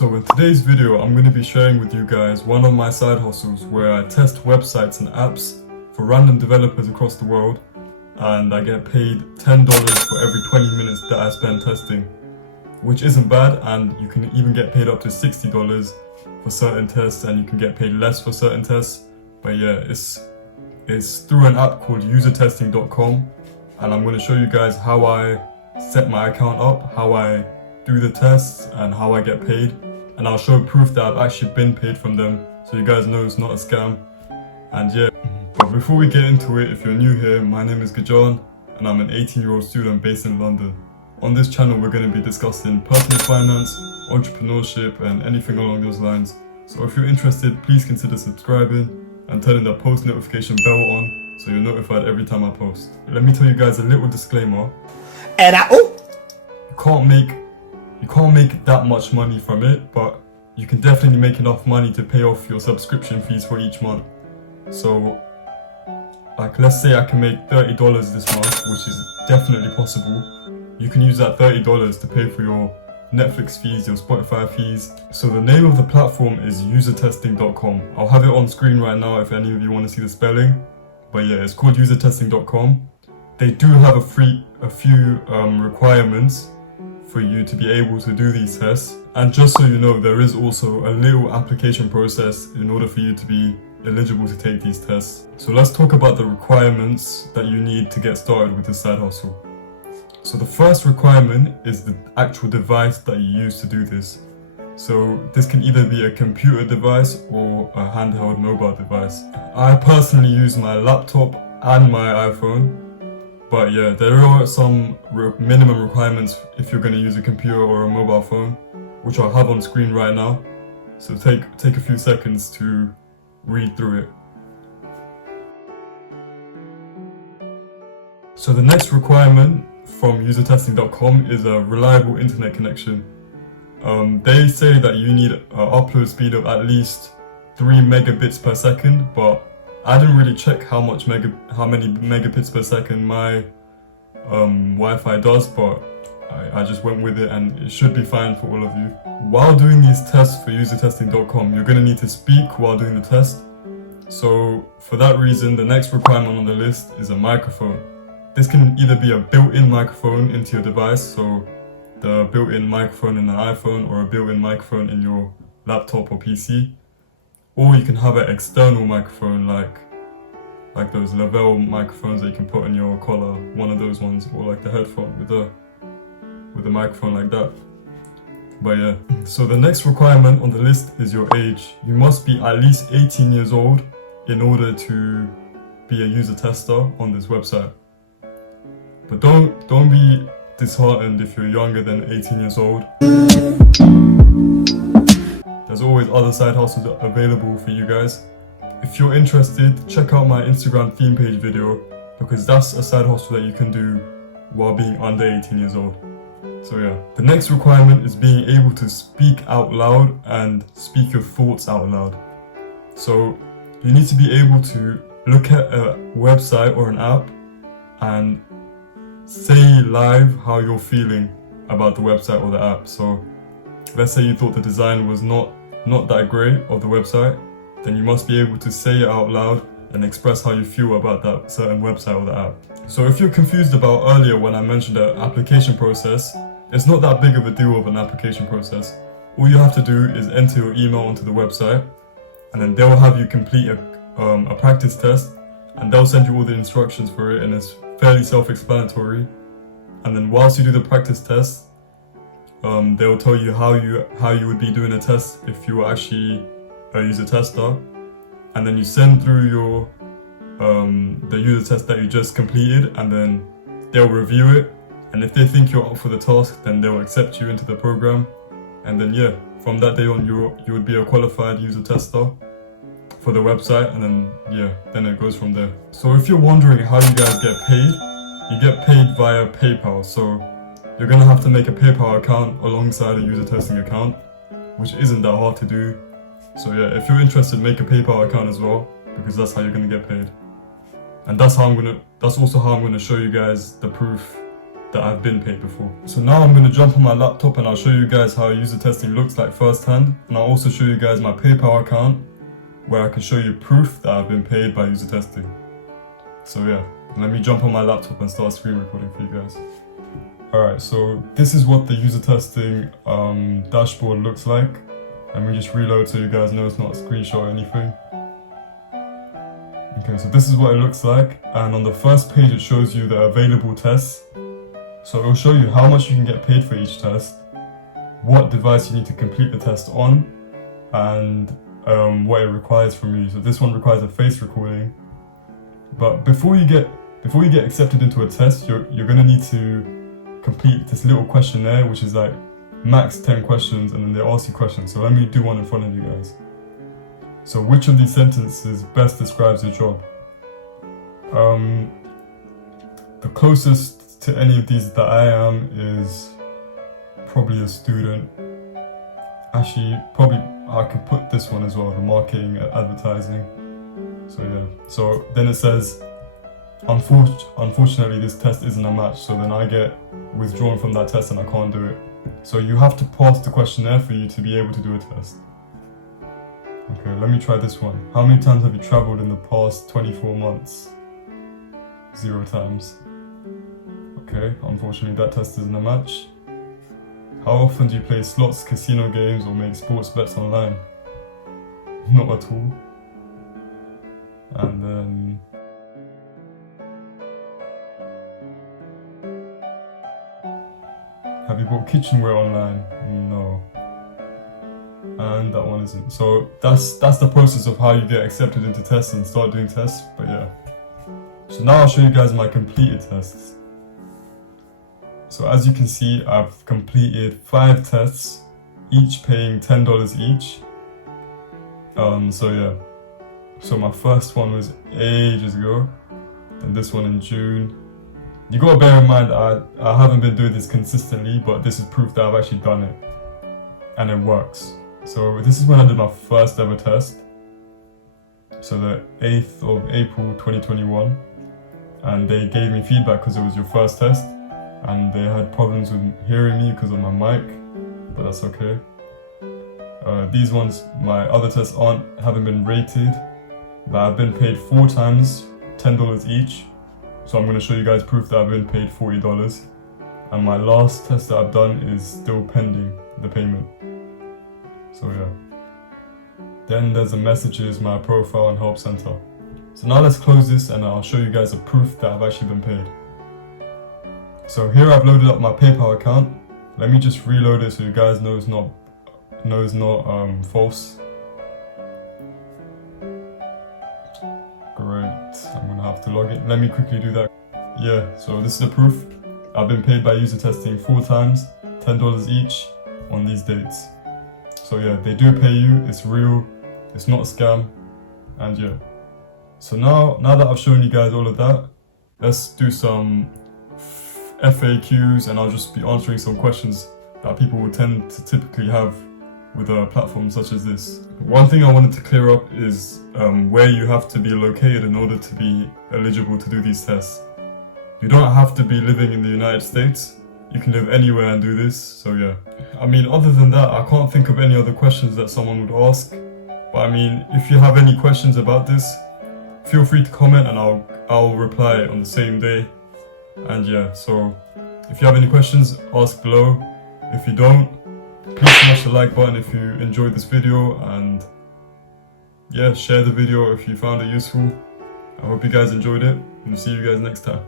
So in today's video, I'm going to be sharing with you guys one of my side hustles where I test websites and apps for random developers across the world, and I get paid $10 for every 20 minutes that I spend testing, which isn't bad, and you can even get paid up to $60 for certain tests, and you can get paid less for certain tests. But yeah, it's through an app called Usertesting.com, and I'm going to show you guys how I set my account up, how I do the tests, and how I get paid, and I'll show proof that I've actually been paid from them, so you guys know it's not a scam. And yeah, but before we get into it, if you're new here, my name is Gajaan, and I'm an 18-year-old student based in London. On this channel, we're going to be discussing personal finance, entrepreneurship, and anything along those lines. So if you're interested, please consider subscribing and turning the post notification bell on so you're notified every time I post. Let me tell you guys a little disclaimer. And You can't make that much money from it, but you can definitely make enough money to pay off your subscription fees for each month. So, like, let's say I can make $30 this month, which is definitely possible. You can use that $30 to pay for your Netflix fees, your Spotify fees. So the name of the platform is Usertesting.com. I'll have it on screen right now if any of you want to see the spelling. But yeah, it's called Usertesting.com. They do have a few requirements for you to be able to do these tests. And just so you know, there is also a little application process in order for you to be eligible to take these tests. So let's talk about the requirements that you need to get started with this side hustle. So the first requirement is the actual device that you use to do this. So this can either be a computer device or a handheld mobile device. I personally use my laptop and my iPhone. But yeah, there are some minimum requirements if you're going to use a computer or a mobile phone, which I'll have on screen right now. So take a few seconds to read through it. So the next requirement from usertesting.com is a reliable internet connection. They say that you need an upload speed of at least 3 megabits per second, but I didn't really check how many megabits per second my Wi-Fi does, but I just went with it, and it should be fine for all of you. While doing these tests for usertesting.com, you're going to need to speak while doing the test. So for that reason, the next requirement on the list is a microphone. This can either be a built-in microphone into your device, so the built-in microphone in the iPhone, or a built-in microphone in your laptop or PC. Or you can have an external microphone like those Lavelle microphones that you can put in your collar, one of those ones, or like the headphone with a microphone like that. But yeah, so the next requirement on the list is your age. You must be at least 18 years old in order to be a user tester on this website. But don't be disheartened if you're younger than 18 years old. There's always other side hustles available for you guys. If you're interested, check out my Instagram theme page video, because that's a side hustle that you can do while being under 18 years old. So yeah, the next requirement is being able to speak out loud and speak your thoughts out loud. So you need to be able to look at a website or an app and say live how you're feeling about the website or the app. So let's say you thought the design was not that great of the website, then you must be able to say it out loud and express how you feel about that certain website or the app. So if you're confused about earlier when I mentioned the application process, it's not that big of a deal of an application process. All you have to do is enter your email onto the website, and then they'll have you complete a practice test, and they'll send you all the instructions for it, and it's fairly self-explanatory. And then whilst you do the practice test, they'll tell you how you would be doing a test if you were actually a user tester, and then you send through your the user test that you just completed, and then they'll review it, and if they think you're up for the task, then they'll accept you into the program, and then yeah, from that day on you would be a qualified user tester for the website, and then it goes from there. So if you're wondering how you guys get paid, you get paid via PayPal. So you're gonna have to make a PayPal account alongside a user testing account, which isn't that hard to do. So yeah, if you're interested, make a PayPal account as well, because that's how you're gonna get paid. And that's also how I'm gonna show you guys the proof that I've been paid before. So now I'm going to jump on my laptop and I'll show you guys how user testing looks like firsthand, and I'll also show you guys my PayPal account where I can show you proof that I've been paid by user testing. So yeah, let me jump on my laptop and start screen recording for you guys. Alright, so this is what the user testing dashboard looks like. Let me just reload so you guys know it's not a screenshot or anything. Okay, so this is what it looks like, and on the first page it shows you the available tests. So it will show you how much you can get paid for each test, what device you need to complete the test on, and what it requires from you. So this one requires a face recording. But before you get accepted into a test, you're gonna need to complete this little questionnaire, which is like max 10 questions, and then they ask you questions. So let me do one in front of you guys. So which of these sentences best describes your job? The closest to any of these that I am is probably a student. Actually, probably I could put this one as well, the marketing and advertising. So yeah, so then it says, unfortunately this test isn't a match, so then I get withdrawn from that test and I can't do it. So you have to pass the questionnaire for you to be able to do a test. Okay, let me try this one. How many times have you traveled in the past 24 months? 0 times. Okay, unfortunately that test isn't a match. How often do you play slots, casino games, or make sports bets online? Not at all. And then have you bought kitchenware online? No. And that one isn't. So that's the process of how you get accepted into tests and start doing tests. But yeah. So now I'll show you guys my completed tests. So as you can see, I've completed 5 tests, each paying $10 each. So yeah. So my first one was ages ago, and this one in June. You gotta bear in mind I haven't been doing this consistently, but this is proof that I've actually done it, and it works. So this is when I did my first ever test. So the 8th of April 2021, and they gave me feedback because it was your first test, and they had problems with hearing me because of my mic, but that's okay. These ones, my other tests haven't been rated, but I've been paid 4 times, $10 each. So I'm going to show you guys proof that I've been paid $40. And my last test that I've done is still pending the payment. So yeah. Then there's the messages, my profile and help center. So now let's close this and I'll show you guys the proof that I've actually been paid. So here I've loaded up my PayPal account. Let me just reload it so you guys know it's not false. Great, I'm gonna have to log in. Let me quickly do that. Yeah, so this is the proof. I've been paid by user testing 4 times, $10 each on these dates. So yeah, they do pay you, it's real, it's not a scam, and yeah. So now that I've shown you guys all of that, let's do some FAQs, and I'll just be answering some questions that people will tend to typically have with a platform such as this. One thing I wanted to clear up is where you have to be located in order to be eligible to do these tests. You don't have to be living in the United States. You can live anywhere and do this, so yeah. I mean, other than that, I can't think of any other questions that someone would ask. But I mean, if you have any questions about this, feel free to comment and I'll reply on the same day. And yeah, so if you have any questions, ask below. If you don't, please smash the like button if you enjoyed this video, and yeah, share the video if you found it useful. I hope you guys enjoyed it, and see you guys next time.